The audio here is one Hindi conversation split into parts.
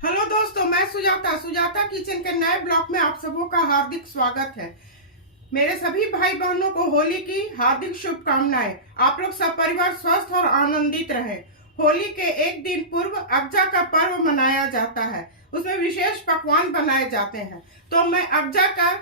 हेलो दोस्तों, मैं सुजाता सुजाता किचन के नए ब्लॉग में आप सबों का हार्दिक स्वागत है। मेरे सभी भाई बहनों को होली की हार्दिक शुभकामनाएं। आप लोग सब परिवार स्वस्थ और आनंदित रहें। होली के एक दिन पूर्व अगजा का पर्व मनाया जाता है। उसमें विशेष पकवान बनाए जाते हैं। तो मैं अगजा का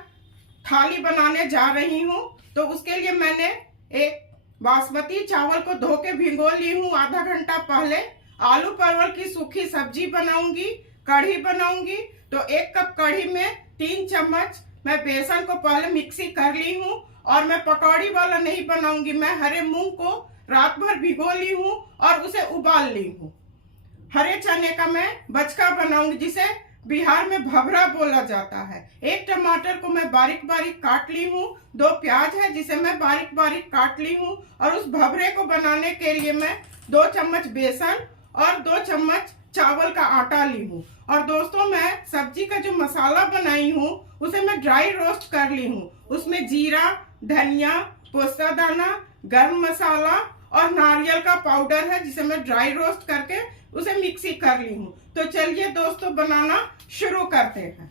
थाली बनाने जा रही हूँ। तो उसके लिए मैंने एक बासमती चावल को धो के भिगो ली हूँ आधा घंटा पहले। आलू परवल की सूखी सब्जी बनाऊंगी, कढ़ी बनाऊंगी। तो 1 कप कढ़ी में 3 चम्मच मैं बेसन को पहले मिक्सी कर ली हूँ। और मैं पकौड़ी वाला नहीं बनाऊंगी, मैं हरे मूंग को रात भर भिगो ली हूँ और उसे उबाल ली हूँ। हरे चने का मैं बचका बनाऊंगी, जिसे बिहार में भभरा बोला जाता है। 1 टमाटर को मैं बारीक बारीक काट ली हूँ। 2 प्याज है जिसे मैं बारीक बारीक काट ली हूँ। और उस भभरे को बनाने के लिए मैं 2 चम्मच बेसन और 2 चम्मच चावल का आटा ली हूँ। और दोस्तों, मैं सब्जी का जो मसाला बनाई हूँ उसे मैं ड्राई रोस्ट कर ली हूँ। उसमें जीरा, धनिया, पोस्ता दाना, गरम मसाला और नारियल का पाउडर है, जिसे मैं ड्राई रोस्ट करके उसे मिक्सी कर ली हूँ। तो चलिए दोस्तों, बनाना शुरू करते हैं।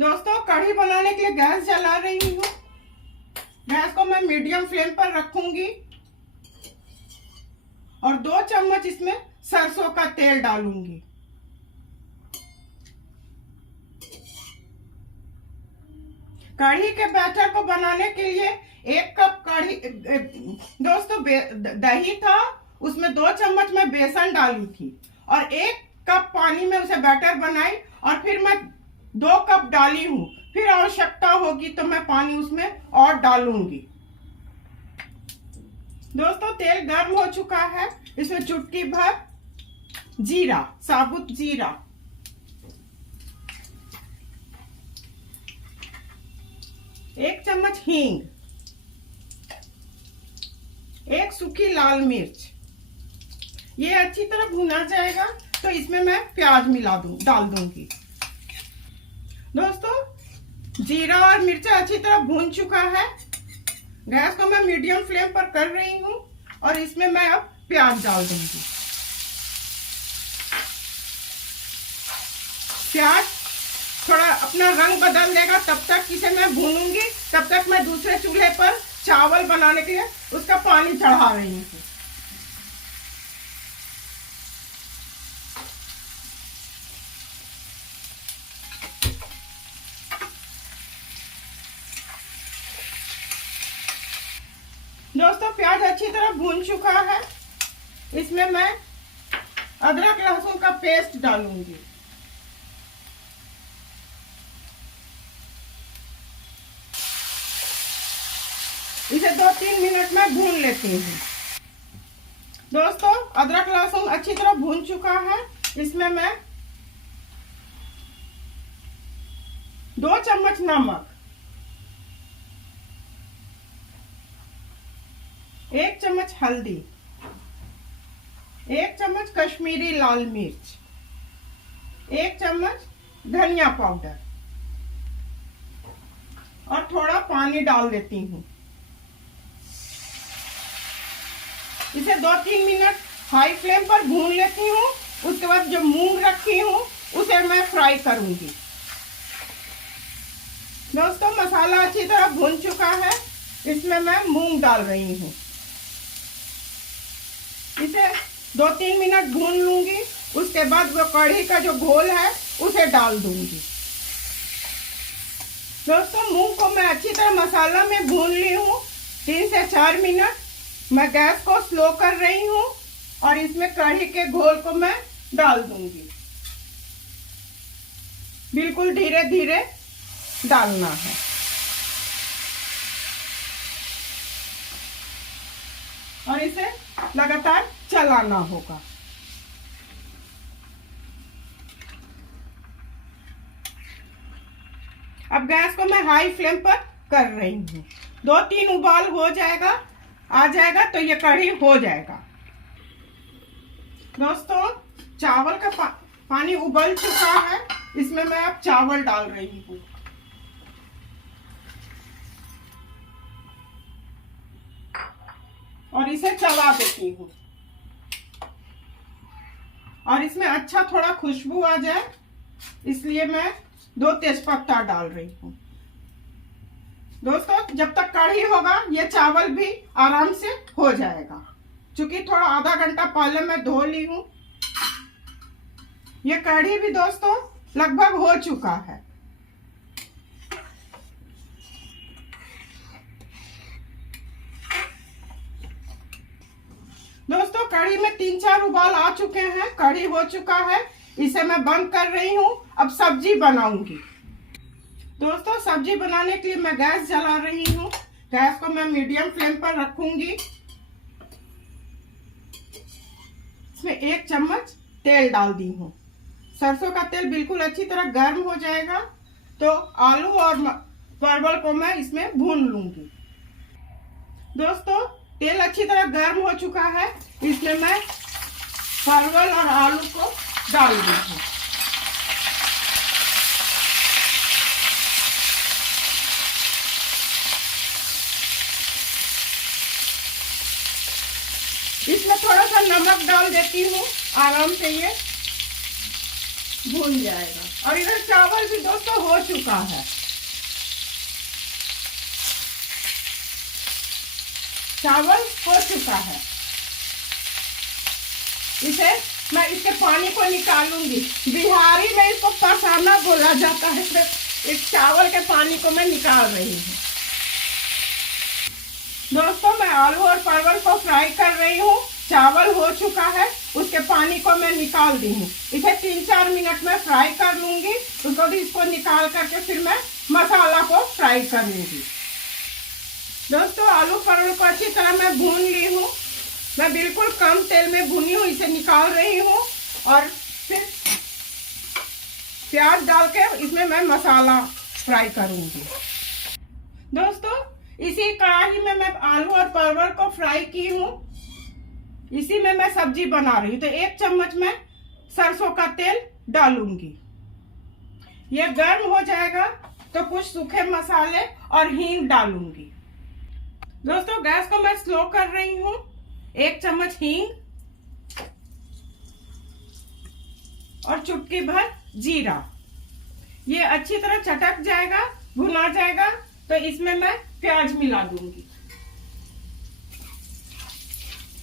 दोस्तों, कढ़ी बनाने के लिए गैस जला रही हूँ। गैस को मैं मीडियम फ्लेम पर रखूंगी और 2 चम्मच इसमें सरसों का तेल डालूंगी। कढ़ी के बैटर को बनाने के लिए 1 कप कढ़ी दोस्तों दही था, उसमें 2 चम्मच मैं बेसन डाली थी और 1 कप पानी में उसे बैटर बनाई। और फिर मैं 2 कप डाली हूँ। फिर आवश्यकता होगी तो मैं पानी उसमें और डालूंगी। दोस्तों, तेल गर्म हो चुका है। इसमें चुटकी भर जीरा, साबुत जीरा, 1 चम्मच हींग, 1 सूखी लाल मिर्च। ये अच्छी तरह भुना जाएगा तो इसमें मैं प्याज डाल दूंगी। दोस्तों, जीरा और मिर्चा अच्छी तरह भून चुका है। गैस को मैं मीडियम फ्लेम पर कर रही हूँ और इसमें मैं अब प्याज डाल दूंगी। प्याज थोड़ा अपना रंग बदल देगा, तब तक इसे मैं भूनूंगी। तब तक मैं दूसरे चूल्हे पर चावल बनाने के लिए उसका पानी चढ़ा रही हूँ। दोस्तों, प्याज अच्छी तरह भून चुका है। इसमें मैं अदरक लहसुन का पेस्ट डालूंगी। इसे 2-3 मिनट में भून लेती हूँ। दोस्तों, अदरक लहसुन अच्छी तरह भून चुका है। इसमें मैं 2 चम्मच नमक, 1 चम्मच हल्दी, 1 चम्मच कश्मीरी लाल मिर्च, 1 चम्मच धनिया पाउडर और थोड़ा पानी डाल देती हूँ। इसे 2-3 मिनट हाई फ्लेम पर भून लेती हूँ। उसके बाद जो मूंग रखी हूँ उसे मैं फ्राई करूंगी। दोस्तों, मसाला अच्छी तरह भून चुका है। इसमें मैं मूंग डाल रही हूँ। इसे 2-3 मिनट भून लूंगी। उसके बाद वो कढ़ी का जो घोल है उसे डाल दूंगी। दोस्तों, मूंग को मैं अच्छी तरह मसाला में भून ली हूँ। 3 से 4 मिनट मैं गैस को स्लो कर रही हूँ और इसमें कढ़ी के घोल को मैं डाल दूंगी। बिल्कुल धीरे धीरे डालना है। और इसे लगातार चलाना होगा। अब गैस को मैं हाई फ्लेम पर कर रही हूँ। 2-3 उबाल आ जाएगा तो ये कढ़ी हो जाएगा। दोस्तों, चावल का पानी उबल चुका है। इसमें मैं अब चावल डाल रही हूँ। और इसे चला देती हूँ। और इसमें अच्छा थोड़ा खुशबू आ जाए इसलिए मैं 2 तेजपत्ता डाल रही हूँ। दोस्तों जब तक कढ़ी होगा ये चावल भी आराम से हो जाएगा। क्योंकि थोड़ा आधा घंटा पहले मैं धो ली हूँ। ये कढ़ी भी दोस्तों लगभग हो चुका है। दोस्तों कढ़ी में 3-4 उबाल आ चुके हैं, कढ़ी हो चुका है। इसे मैं बंद कर रही हूँ। अब सब्जी बनाऊंगी। दोस्तों सब्जी बनाने के लिए मैं गैस जला रही हूँ। गैस को मैं मीडियम फ्लेम पर रखूंगी। इसमें 1 चम्मच तेल डाल दी हूँ। सरसों का तेल बिल्कुल अच्छी तरह गर्म हो जाएगा तो आलू और परवल को मैं इसमें भून लूंगी। दोस्तों तेल अच्छी तरह गर्म हो चुका है। इसमें मैं परवल और आलू को डाल दूंगी। इसमें थोड़ा सा नमक डाल देती हूँ, आराम से ये भून जाएगा। और इधर चावल भी दोस्तों हो चुका है। चावल हो चुका है। इसे मैं इसके पानी को निकालूंगी। बिहारी में इसको पसाना बोला जाता है। इस चावल के पानी को मैं निकाल रही हूँ। दोस्तों मैं आलू और परवल को फ्राई कर रही हूँ। चावल हो चुका है, उसके पानी को मैं निकाल दी हूँ। इसे 3-4 मिनट में फ्राई कर लूंगी। उसको भी इसको निकाल करके फिर मैं मसाला को फ्राई कर लूंगी। दोस्तों आलू परवल को अच्छी तरह मैं भून ली हूँ। मैं बिल्कुल कम तेल में भुनी हूँ। इसे निकाल रही हूँ और फिर प्याज डाल के इसमें मैं मसाला फ्राई करूंगी। दोस्तों इसी कढ़ाई में मैं आलू और परवल को फ्राई की हूँ। इसी में मैं सब्जी बना रही हूँ। तो 1 चम्मच मैं सरसों का तेल डालूंगी। यह गर्म हो जाएगा तो कुछ सूखे मसाले और हींग डालूंगी। दोस्तों गैस को मैं स्लो कर रही हूँ। 1 चम्मच हींग और चुटकी भर जीरा। ये अच्छी तरह चटक जाएगा, भुना जाएगा तो इसमें मैं प्याज मिला दूंगी।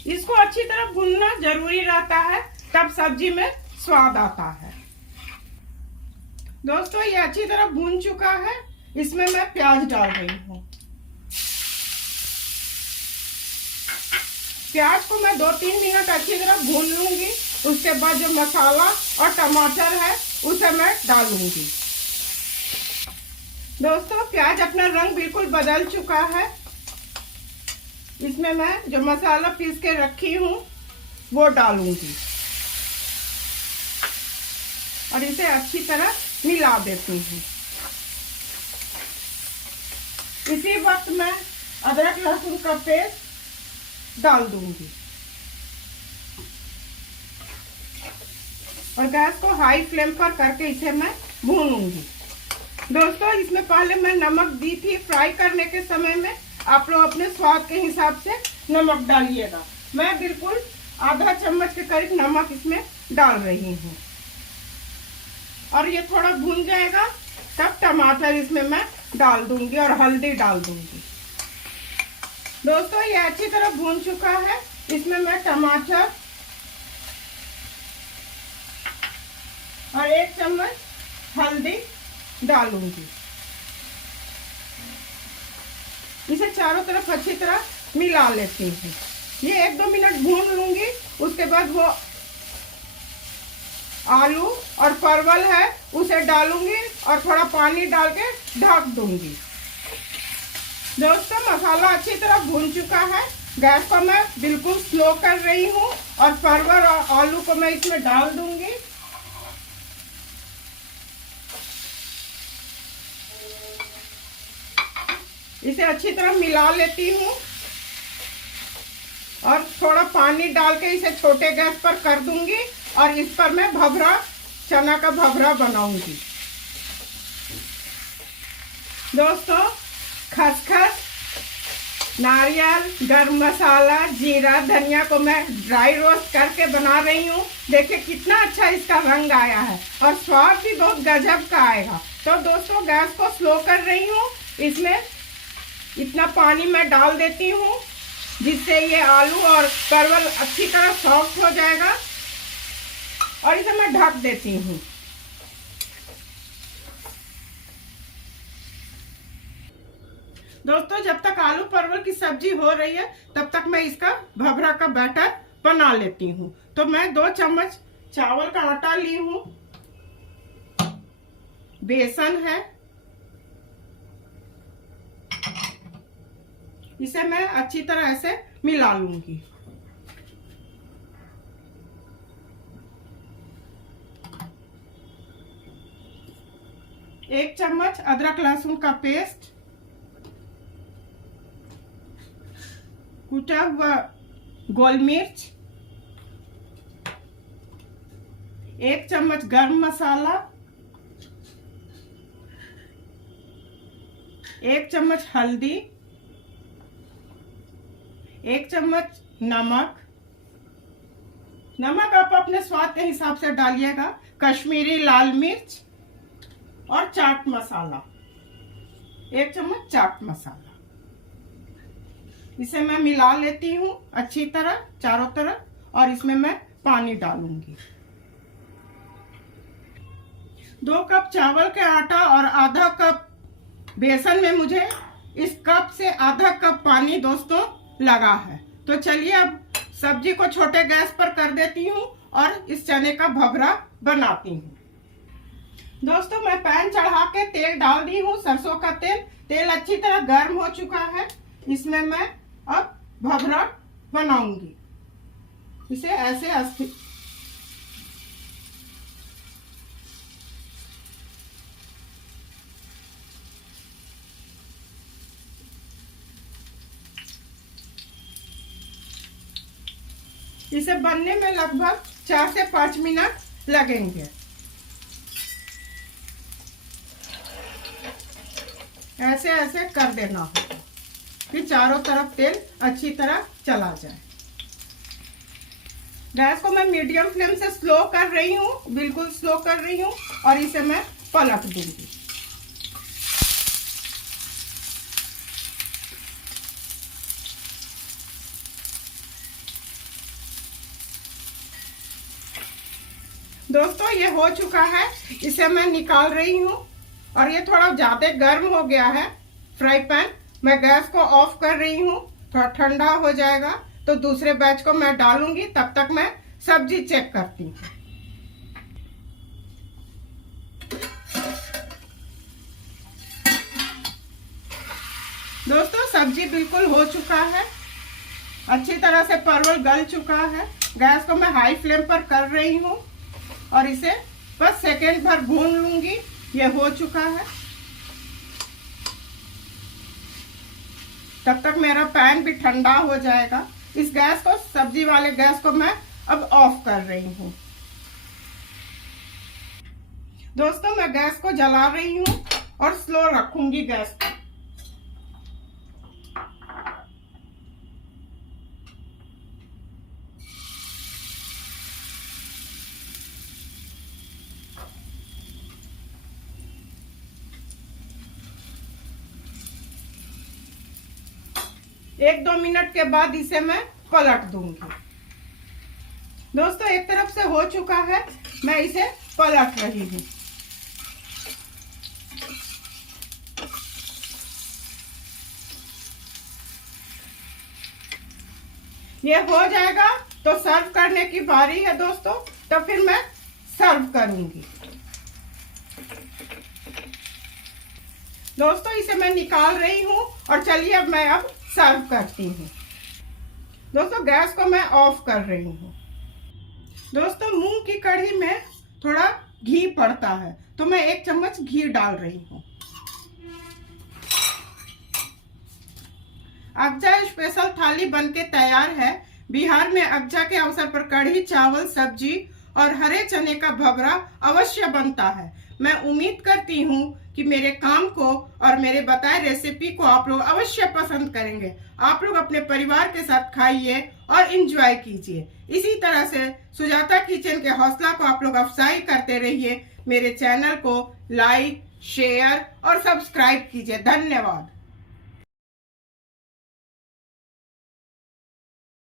इसको अच्छी तरह भूनना जरूरी रहता है, तब सब्जी में स्वाद आता है। दोस्तों ये अच्छी तरह भून चुका है। इसमें मैं प्याज डाल रही हूँ। प्याज को मैं 2-3 मिनट अच्छी तरह भून लूंगी। उसके बाद जो मसाला और टमाटर है उसे मैं डालूंगी। दोस्तों प्याज अपना रंग बिल्कुल बदल चुका है। इसमें मैं जो मसाला पीस के रखी हूँ वो डालूंगी और इसे अच्छी तरह मिला देती हूँ। इसी वक्त मैं अदरक लहसुन का पेस्ट डाल दूंगी और गैस को हाई फ्लेम पर करके इसे मैं भूनूंगी। दोस्तों इसमें पहले मैं नमक दी थी फ्राई करने के समय में। आप लोग अपने स्वाद के हिसाब से नमक डालिएगा। मैं बिल्कुल आधा चम्मच के करीब नमक इसमें डाल रही हूँ और ये थोड़ा भून जाएगा तब टमाटर इसमें मैं डाल दूंगी और हल्दी डाल दूंगी। दोस्तों ये अच्छी तरह भून चुका है। इसमें मैं टमाटर और 1 चम्मच हल्दी डालूंगी। इसे चारों तरफ अच्छी तरह मिला लेती हूँ। ये 1-2 मिनट भून लूंगी। उसके बाद वो आलू और परवल है उसे डालूंगी और थोड़ा पानी डाल के ढक दूंगी। दोस्तों मसाला अच्छी तरह भून चुका है। गैस को मैं बिल्कुल स्लो कर रही हूँ और परवल और आलू को मैं इसमें डाल दूंगी। इसे अच्छी तरह मिला लेती हूँ और थोड़ा पानी डाल के इसे छोटे गैस पर कर दूंगी और इस पर मैं भभरा, चना का भभरा बनाऊंगी। दोस्तों खसखस, नारियल, गरम मसाला, जीरा, धनिया को मैं ड्राई रोस्ट करके बना रही हूँ। देखिए कितना अच्छा इसका रंग आया है और स्वाद भी बहुत गजब का आएगा। तो दोस्तों गैस को स्लो कर रही हूँ। इसमें इतना पानी मैं डाल देती हूँ जिससे ये आलू और परवल अच्छी तरह सॉफ्ट हो जाएगा और इसे मैं ढक देती हूँ। दोस्तों जब तक आलू परवल की सब्जी हो रही है तब तक मैं इसका भभरा का बैटर बना लेती हूँ। तो मैं 2 चम्मच चावल का आटा ली हूँ, बेसन है, इसे मैं अच्छी तरह ऐसे मिला लूंगी। एक चम्मच अदरक लहसुन का पेस्ट, कुटा हुआ गोल मिर्च, 1 चम्मच गरम मसाला, 1 चम्मच हल्दी, 1 चम्मच नमक। नमक आप अपने स्वाद के हिसाब से डालिएगा। कश्मीरी लाल मिर्च और चाट मसाला, 1 चम्मच चाट मसाला। इसे मैं मिला लेती हूँ अच्छी तरह चारों तरफ और इसमें मैं पानी डालूंगी। 2 कप चावल के आटा और आधा कप बेसन में मुझे इस कप से आधा कप पानी दोस्तों लगा है। तो चलिए अब सब्जी को छोटे गैस पर कर देती हूँ और इस चने का भभरा बनाती हूँ। दोस्तों मैं पैन चढ़ा के तेल डाल दी हूँ, सरसों का तेल। तेल अच्छी तरह गर्म हो चुका है। इसमें मैं अब भभरा बनाऊंगी। इसे ऐसे इसे बनने में लगभग 4 से 5 मिनट लगेंगे। ऐसे ऐसे कर देना होगा कि चारों तरफ तेल अच्छी तरह चला जाए। गैस को मैं मीडियम फ्लेम से स्लो कर रही हूँ, बिल्कुल स्लो कर रही हूँ और इसे मैं पलट दूंगी। दोस्तों ये हो चुका है, इसे मैं निकाल रही हूँ और ये थोड़ा ज्यादा गर्म हो गया है फ्राई पैन। मैं गैस को ऑफ कर रही हूँ, थोड़ा ठंडा हो जाएगा तो दूसरे बैच को मैं डालूंगी। तब तक मैं सब्जी चेक करती हूँ। दोस्तों सब्जी बिल्कुल हो चुका है, अच्छी तरह से परवल गल चुका है। गैस को मैं हाई फ्लेम पर कर रही हूँ और इसे बस सेकेंड भर भून लूंगी। ये हो चुका है। तब तक मेरा पैन भी ठंडा हो जाएगा। इस गैस को, सब्जी वाले गैस को मैं अब ऑफ कर रही हूँ। दोस्तों मैं गैस को जला रही हूँ और स्लो रखूंगी गैस को। एक 2 मिनट के बाद इसे मैं पलट दूंगी। दोस्तों एक तरफ से हो चुका है, मैं इसे पलट रही हूँ। ये हो जाएगा तो सर्व करने की बारी है दोस्तों। तो फिर मैं सर्व करूंगी। दोस्तों इसे मैं निकाल रही हूँ और चलिए अब मैं सर्व करती हूँ। दोस्तों गैस को मैं ऑफ कर रही हूँ। दोस्तों मूंग की कढ़ी में थोड़ा घी पड़ता है तो मैं 1 चम्मच घी डाल रही हूँ। अगजा स्पेशल थाली बनके तैयार है। बिहार में अगजा के अवसर पर कढ़ी, चावल, सब्जी और हरे चने का भवरा अवश्य बनता है। मैं उम्मीद करती हूँ कि मेरे काम को और मेरे बताए रेसिपी को आप लोग अवश्य पसंद करेंगे। आप लोग अपने परिवार के साथ खाइए और एंजॉय कीजिए। इसी तरह से सुजाता किचन के हौसला को आप लोग अफजाई करते रहिए। मेरे चैनल को लाइक, शेयर और सब्सक्राइब कीजिए। धन्यवाद।